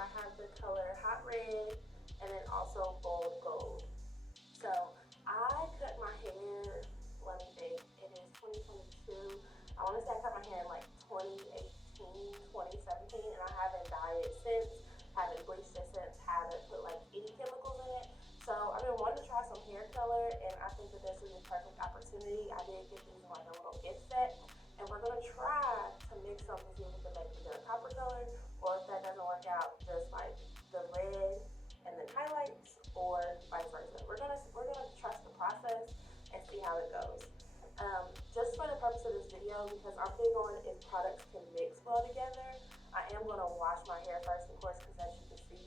I have the color Hot Red and then also Bold Gold. So I cut my hair, let me think, it is 2022. I want to say I cut my hair in like 2018, 2017, and I haven't dyed it since, haven't bleached it since, haven't put like any chemicals in it. So I've been wanting to try some hair color, and I think that this is a perfect opportunity. I did get these in like a little gift set, and we're gonna try to mix them to see if we can make either a copper color, or if that doesn't work out, just like the red and then highlights, or vice versa. We're gonna trust the process and see how it goes. Just for the purpose of this video, because I'm big on if products can mix well together, I am gonna wash my hair first, of course, because as you can see,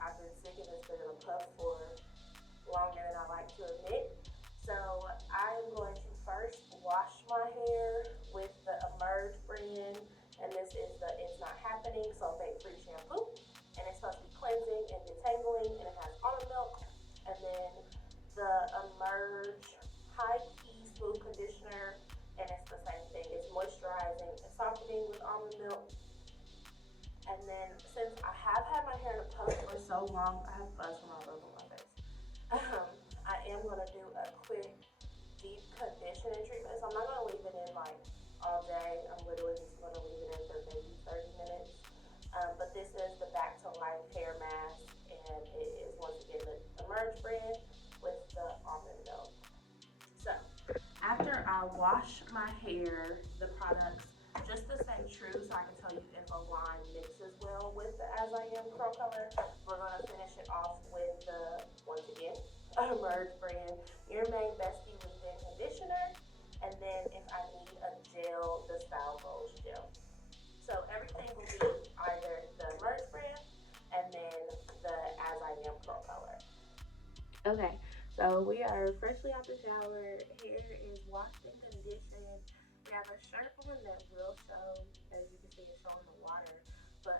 I've been sick and it's been in a puff for longer than I like to admit. So I'm going to first wash my hair with the Emerge brand, and this is the It's Not Happening sulfate free shampoo, and it's supposed to be cleansing and detangling, and it has almond milk, and then the Emerge High Key Smooth Conditioner, and it's the same thing. It's moisturizing and softening with almond milk. And then since I have had my hair in a puff for so long, I have fuzz from all over my face. I am gonna do a quick deep conditioning treatment. So I'm not gonna leave it in like all day. I'm literally just gonna leave it in for maybe 30 minutes. But this is the Back to Life hair mask, and it is once again the Emerge brand with the almond milk. So after I wash my hair, the products just to stay true, so I can tell you if a line mixes well with the As I Am Pro Color, we're gonna finish it off with the, once again, Emerge brand Your Main Bestie Leave-In Conditioner, and then if I need a gel, the Style Rose gel. So everything will be either the Emerge brand and then the As I Am Pro Color. Okay, so we are freshly out the shower. Hair is washed and conditioned. We have a shirt on that will show, as you can see, it's showing the water, but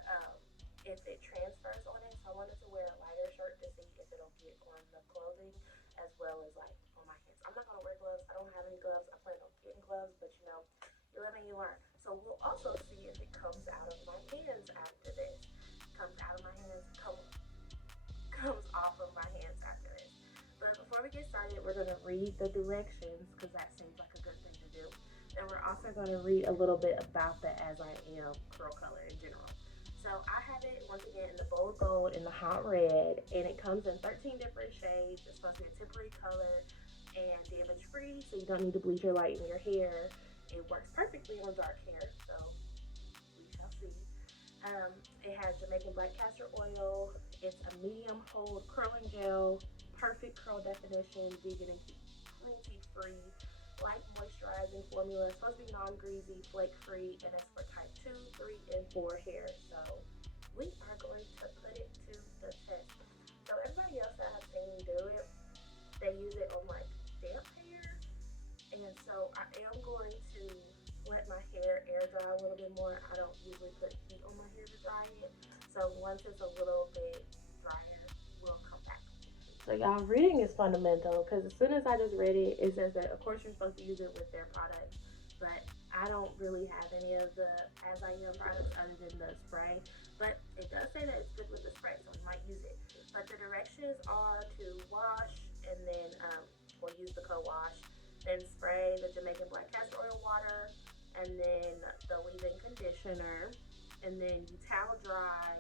if it transfers on it, so I wanted to wear a lighter shirt to see if it'll get on the clothing as well as like on my hands. I'm not gonna wear gloves. I don't have any gloves. I plan on getting gloves, but you know, you live and you learn. So we'll also see if it comes out of my hands after this. Comes out of my hands, comes off of my hands after this. But before we get started, we're going to read the directions because that seems like a good thing to do. And we're also going to read a little bit about the As I Am curl color in general. So I have it once again in the Bold Gold and the Hot Red, and it comes in 13 different shades. It's supposed to be a temporary color and damage free, so you don't need to bleach or lighten your hair. It works perfectly on dark hair, so we shall see. It has Jamaican black castor oil. It's a medium hold curling gel, perfect curl definition, vegan and cruelty free, light moisturizing formula. It's supposed to be non-greasy, flake free, and it's for type 2, 3, and 4 hair. So we are going to put it to the test. So everybody else that I've seen do it, they use it on like damp hair, and so I am going to let my hair air dry a little bit more. I don't usually put heat on my hair to dry it, so once it's a little bit drier, we'll come back. So y'all, reading is fundamental because as soon as I just read it, it says that of course you're supposed to use it with their products, but I don't really have any of the As I Am products other than the spray, but it does say that it's good with the spray, so we might use it. But the directions are to wash and then we'll use the co-wash, then spray the Jamaican black castor oil water, and then the leave-in conditioner, and then you towel dry,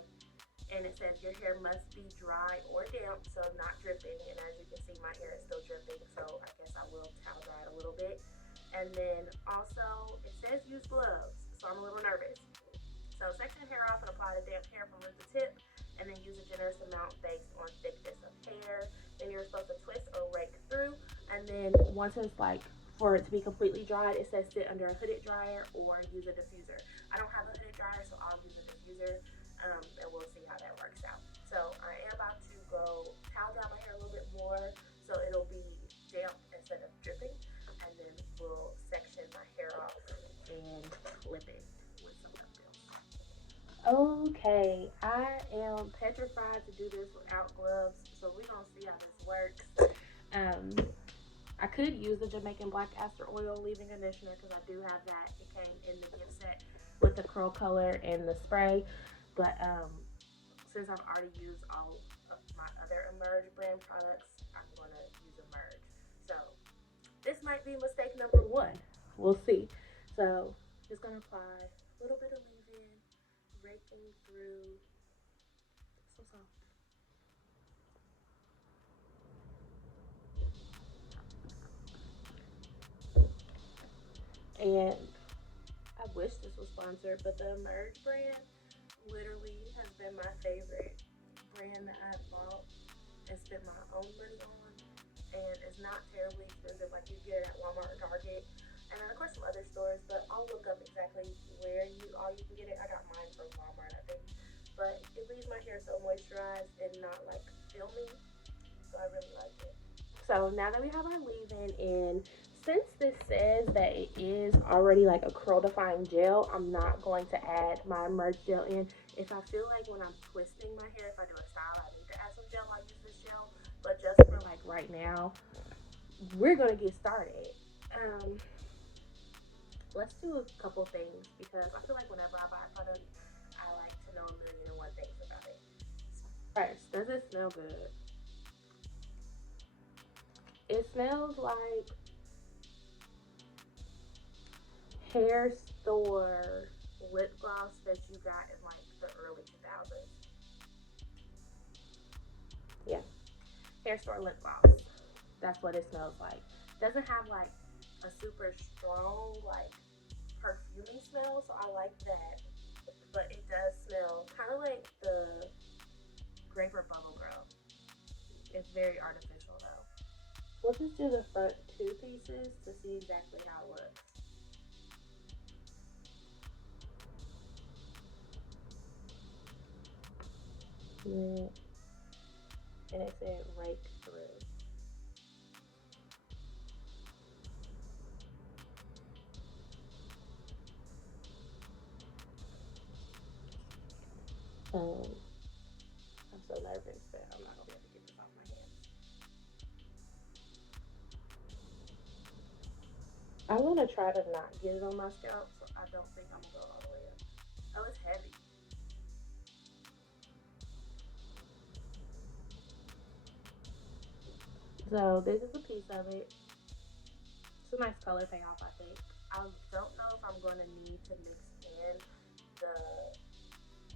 and it says your hair must be dry or damp, so not dripping, and as you can see my hair is still dripping, so I guess I will towel dry it a little bit. And then also it says use gloves, so I'm a little nervous. So section hair off and apply the damp hair from root to tip, and then use a generous amount based on thickness of hair. Then you're supposed to twist or rake through, and then once it's like for it to be completely dried, it says sit under a hooded dryer or use a diffuser. I don't have a hooded dryer, so I'll use a diffuser, and we'll see how that works out. So I am about to go towel dry my hair a little bit more so it'll be damp instead of dripping, and then we'll section my hair off and clip it with some lip pills. Okay, I am petrified to do this without gloves, so we're gonna see how this works. Um, I could use the Jamaican black castor oil leave-in conditioner because I do have that. It came in the gift set with the curl color and the spray. But since I've already used all of my other Emerge brand products, I'm going to use Emerge. So this might be mistake number one. We'll see. So just going to apply a little bit of leave-in, raking through. So soft. And I wish this was sponsored, but the Emerge brand literally has been my favorite brand that I've bought and spent my own money on. And it's not terribly expensive, like you get it at Walmart or Target. And then of course some other stores, but I'll look up exactly where you can get it. I got mine from Walmart, I think. But it leaves my hair so moisturized and not like filmy. So I really like it. So now that we have our leave-in in, since this says that it is already like a curl defying gel, I'm not going to add my Emerge gel in. If I feel like when I'm twisting my hair, if I do a style, I need to add some gel, I use this gel. But just for like right now, we're gonna get started. Um, let's do a couple things because I feel like whenever I buy a product, I like to know a million and one things about it. First, does it smell good? It smells like hair store lip gloss that you got in like the early 2000s. Yeah, hair store lip gloss. That's what it smells like. Doesn't have like a super strong like perfumey smell, so I like that. But it does smell kind of like the grape or bubble gum. It's very artificial though. We'll just do the front two pieces to see exactly how it looks. Yeah. And it said rake through. I'm so nervous that I'm not gonna be able to get this off my hands. I'm gonna try to not get it on my scalp, so I don't think I'm gonna go all the way up. Oh, it's heavy. So this is a piece of it. It's a nice color payoff, I think. I don't know if I'm going to need to mix in the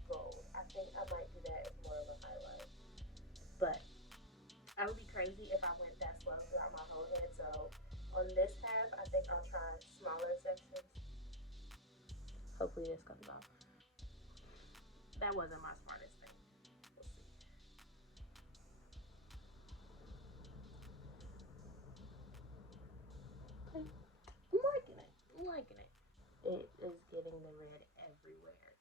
gold. I think I might do that as more of a highlight. But I would be crazy if I went that slow throughout my whole head. So on this half, I think I'll try smaller sections. Hopefully this comes off. That wasn't my smartest thing. We'll see. Okay. I'm liking it. I'm liking it. It is getting the red everywhere.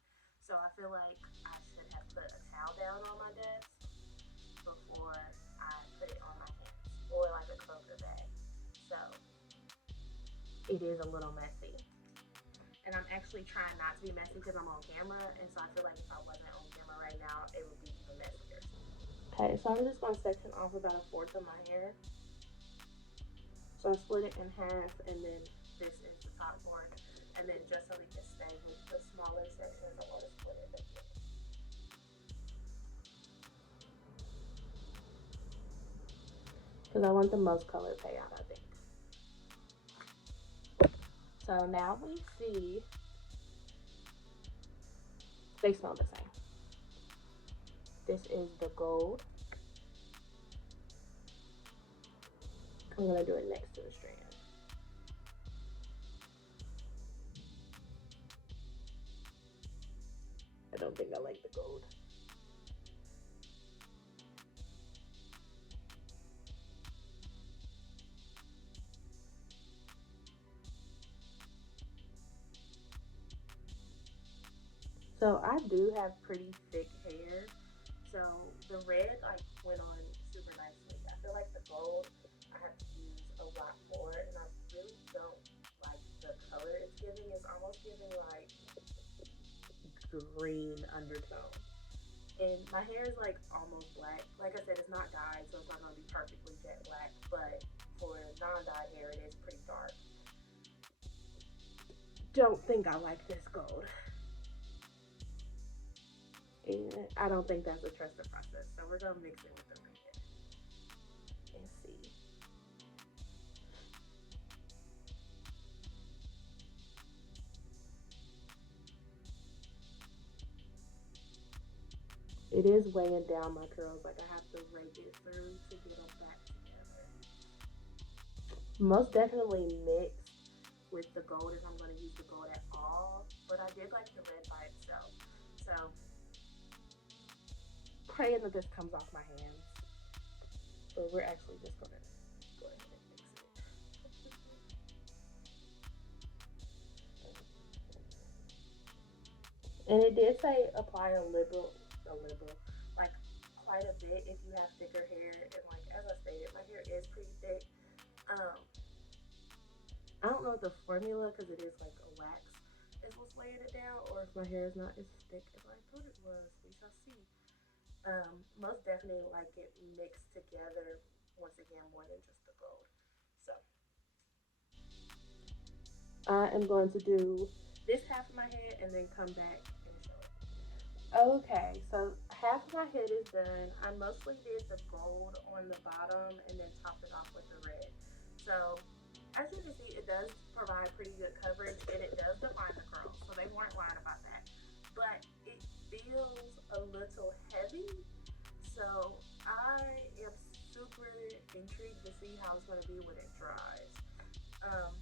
So I feel like I should have put a towel down on my desk before I put it on my hands or like a croaker bag. So it is a little messy. And I'm actually trying not to be messy because I'm on camera. And so I feel like if I wasn't on camera right now, it would be even messier. Okay, so I'm just going to section off about a fourth of my hair. So I split it in half, and then this is the top part. And then just so we can stay with the smaller sections, I want to split it again. Because I want the most color payout, I think. So now we see they smell the same. This is the gold. I'm going to do it next to the strand. I don't think I like the gold. So I do have pretty thick hair. So the red like went on super nicely. I feel like the gold I have to use a lot more, and I really don't like the color it's giving. It's almost giving like green undertone. And my hair is like almost black. Like I said, it's not dyed, so it's not gonna be perfectly jet black. But for non-dyed hair, it is pretty dark. Don't think I like this gold. And I don't think that's a trusted process. So we're gonna mix it with the red and see. It is weighing down my curls. Like I have to rake it through to get them back together. Most definitely mixed with the gold if I'm going to use the gold at all. But I did like the red by itself. So praying that this comes off my hands. But we're actually just going to go ahead and mix it. And it did say apply like quite a bit if you have thicker hair. And like as I stated, my hair is pretty thick. Um, I don't know the formula because it is like a wax is what's weighing it down, or if my hair is not as thick as I thought it was. We shall see. Most definitely like it mixed together once again more than just the gold. So I am going to do this half of my head and then come back and show it. Okay, so half of my head is done. I mostly did the gold on the bottom and then topped it off with the red. So as you can see, it does provide pretty good coverage and it does define the curls. So they weren't lying about that. But it feels a little heavy. So I am super intrigued to see how it's going to be when it dries. Um,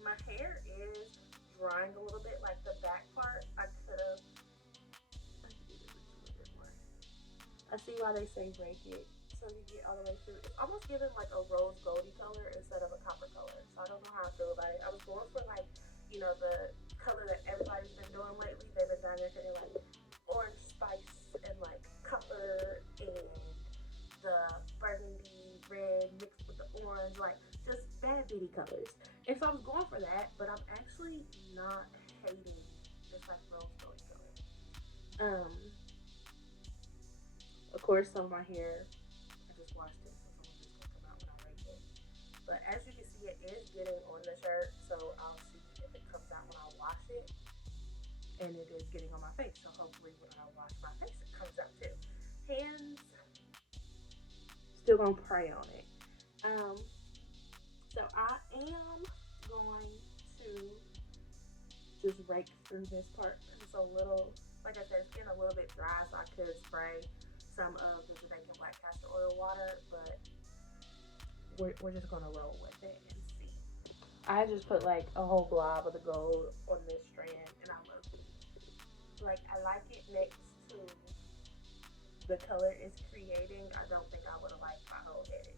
my hair is drying a little bit, like the back part. I could have. I could do this a little bit more. I see why they say rake it so you get all the way through. It's almost giving like a rose goldy color instead of a copper color. So I don't know how I feel about it. I was going for like, the color that everybody's been doing lately. They've been dyeing their hair like orange spice and like copper and the burgundy red mixed with the orange, like just bad bitty colors. And so I was going for that, but I'm actually not hating this like rose gold color. Um, of course, some of my hair, I just washed it, so some of it's gonna come out when I rake it. But as you can see, it is getting on the shirt, so I'll see if it comes out when I wash it. And it is getting on my face, so hopefully when I wash my face, it comes out too. Hands, still gonna pray on it. Um, so I am going to just rake through this part. It's a little, like I said, it's getting a little bit dry, so I could spray some of the Jamaican black castor oil water, but we're just gonna roll with it and see. I just put like a whole blob of the gold on this strand, and I love it. Like I like it next to the color it's creating. I don't think I would have liked my whole head,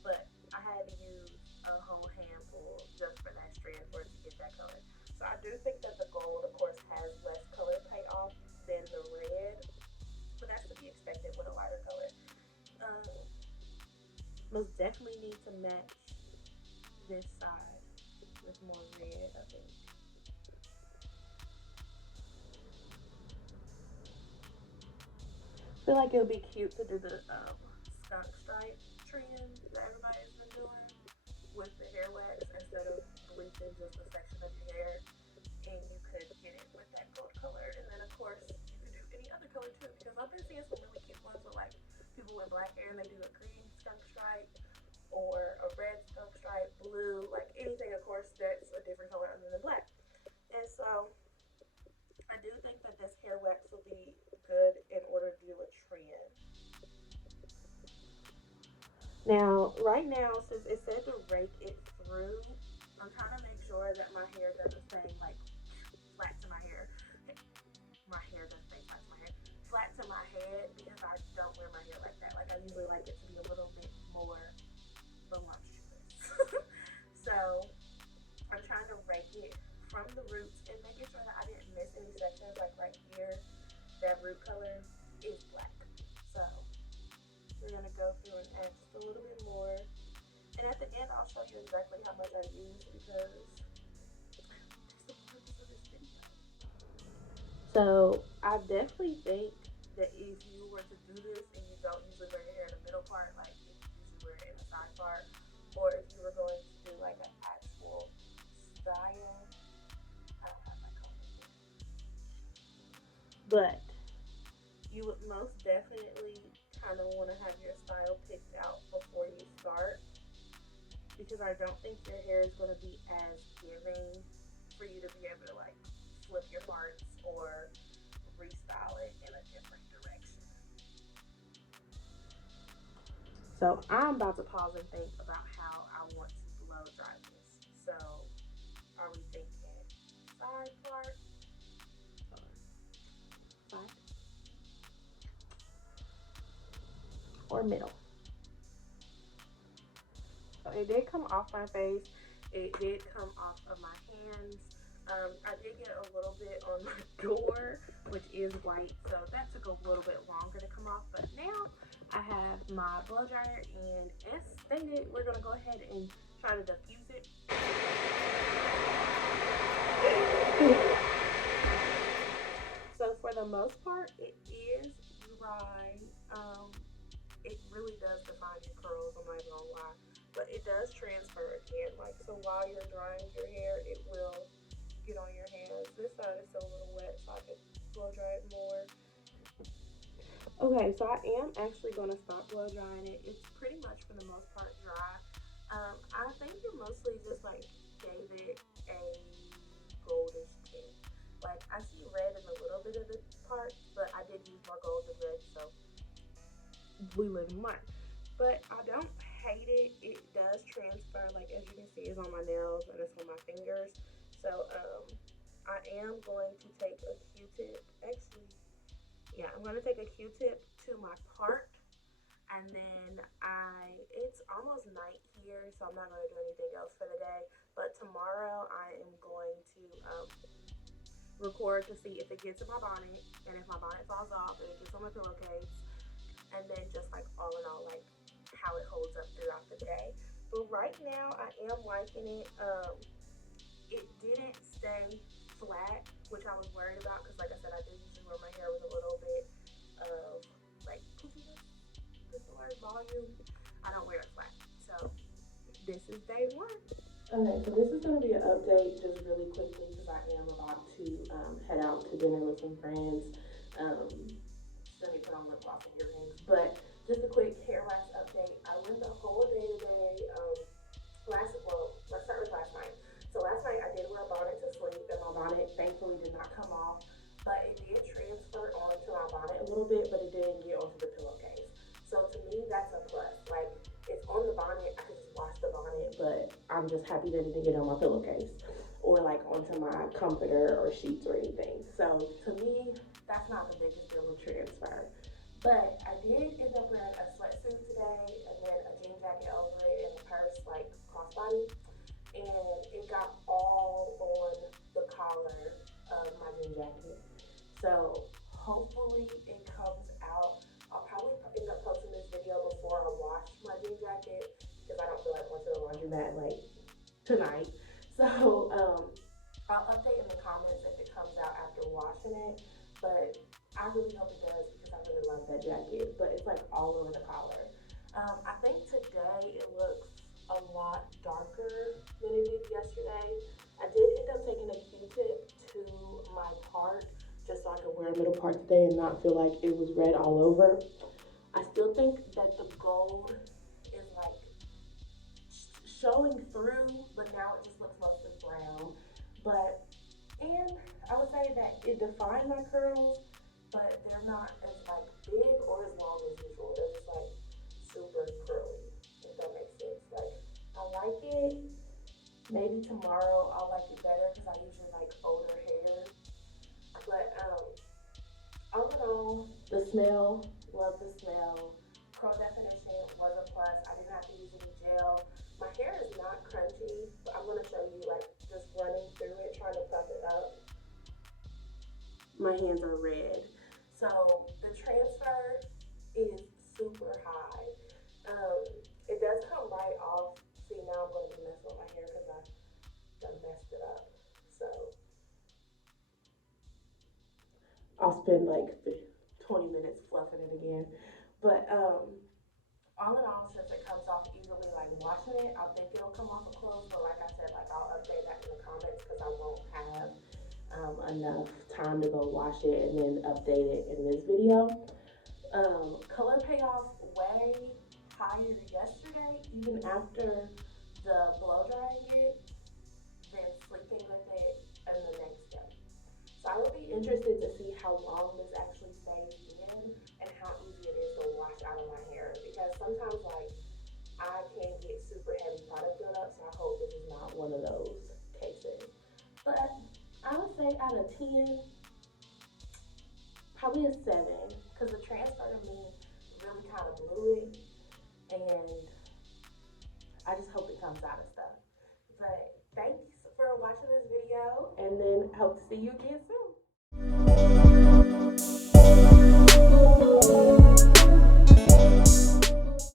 but I had to use a whole handful just for that strand for it to get that color. So I do think that the gold, of course, has less color payoff than the red, but that's to be expected with a lighter color. Um, Most definitely need to match this side with more red, I think. I feel like it would be cute to do the skunk stripe trend that everybody's been doing with the hair wax instead of bleaching just a section of your hair, and you could get it with that gold color, and then of course you could do any other color too, because I've been seeing some really cute ones with like people with black hair and they do a green skunk stripe or a red skunk stripe, blue, like anything of course that's a different color other than black. And so I do think that this hair wax will be good in order to do a trend. Now, right now, since it said to rake it through, I'm trying to make sure that my hair doesn't stay like flat to my hair. My hair doesn't stay flat to my hair. Flat to my head because I don't wear my hair like that. Like I usually like it to be a little bit more voluptuous. So I'm trying to rake it from the roots and making sure that I didn't miss any sections. Like right here, that root color is black. So we're gonna go through and add just a little bit more. And at the end, I'll show you exactly how much I use because that's the purpose of this video. So I definitely think that if you were to do this and you don't usually wear your hair in the middle part, like if you usually wear it in the side part, or if you were going to do like an actual style, I don't have my comb in here. But you would most definitely kind of want to have your style picked out before you start, because I don't think your hair is going to be as giving for you to be able to like flip your parts or restyle it in a different direction. So I'm about to pause and think about how I want to blow dry this. So are we thinking side part or side or middle? So it did come off my face. It did come off of my hands. I did get a little bit on my door, which is white, so that took a little bit longer to come off. But now I have my blow dryer, and as stated, we're gonna go ahead and try to diffuse it. So for the most part, it is dry. It really does define your curls. I'm not even gonna lie, but it does transfer again. Like, so while you're drying your hair, it will get on your hands. This side is still a little wet, so I could blow dry it more. Okay, so I am actually going to stop blow drying it. It's pretty much for the most part dry. I think it mostly just like gave it a goldish tint. Like, I see red in a little bit of the parts, but I did use more gold than red, so we live and learn. But I don't hate it. It does transfer. Like, as you can see, it's on my nails and it's on my fingers. So I am going to take a Q-tip. Actually, yeah, I'm going to take a Q-tip to my part. And then it's almost night here, so I'm not going to do anything else for the day. But tomorrow I am going to record to see if it gets in my bonnet, and if my bonnet falls off and it gets on my pillowcase, and then just like all in all, like how it holds up throughout the day. But right now I am liking it. It didn't stay flat, which I was worried about, because like I said, I did usually wear my hair with a little bit of like poofiness, is the word, volume. I don't wear it flat. So this is day one. Okay, so this is going to be an update just really quickly, because I am about to head out to dinner with some friends. Let me put on lip gloss and earrings. But just a quick hair wax update. I went the whole day today. Let's start with last night. So last night I did wear a bonnet to sleep, and my bonnet thankfully did not come off, but it did transfer onto my bonnet a little bit, but it didn't get onto the pillowcase. So to me, that's a plus. Like, it's on the bonnet, I could just wash the bonnet, but I'm just happy that it didn't get on my pillowcase or like onto my comforter or sheets or anything. So to me, that's not the biggest deal of transfer. But I did end up wearing a sweatsuit today and then a jean jacket over it and a purse, like crossbody, and it got all on the collar of my jean jacket. So hopefully it comes out. I'll probably end up posting this video before I wash my jean jacket, because I don't feel like going to the laundromat like tonight. So I'll update in the comments if it comes out after washing it. But I really hope it does, because I really love that jacket. But it's like all over the collar. I think today it looks a lot darker than it did yesterday. I did end up taking a Q-tip to my part, just so I could wear a middle part today and not feel like it was red all over. I still think that the gold is like showing through, but now it just looks mostly brown. But, and I would say that it defined my curls, but they're not as like big or as long as usual. They're just like super curly, if that makes sense. Like, I like it. Maybe tomorrow I'll like it better, because I usually like older hair. But all in all, the smell, love the smell. Curl definition was a plus. I didn't have to use any gel. My hair is not crunchy, but I'm gonna show you like just running through it, trying to puff it up. My hands are red. So the transfer is super high. It does come right off. See, now I'm gonna be messing with my hair because I done messed it up. So I'll spend like 20 minutes fluffing it again. But all in all, since it comes off easily, like washing it, I think it'll come off of clothes. But like I said, like I'll update that in the comments, because I won't have enough time to go wash it and then update it in this video. Color payoff way higher yesterday, even after the blow drying it, than sleeping with it and the next day. So I would be interested to see how long this actually stays in and how easy it is to wash out of my hair, because sometimes like I can get super heavy product buildup, so I hope this is not one of those cases. But I would say out of 10, probably a 7, because the transfer to me really kind of blew it, and I just hope it comes out of stuff. But thanks for watching this video, and then hope to see you again soon.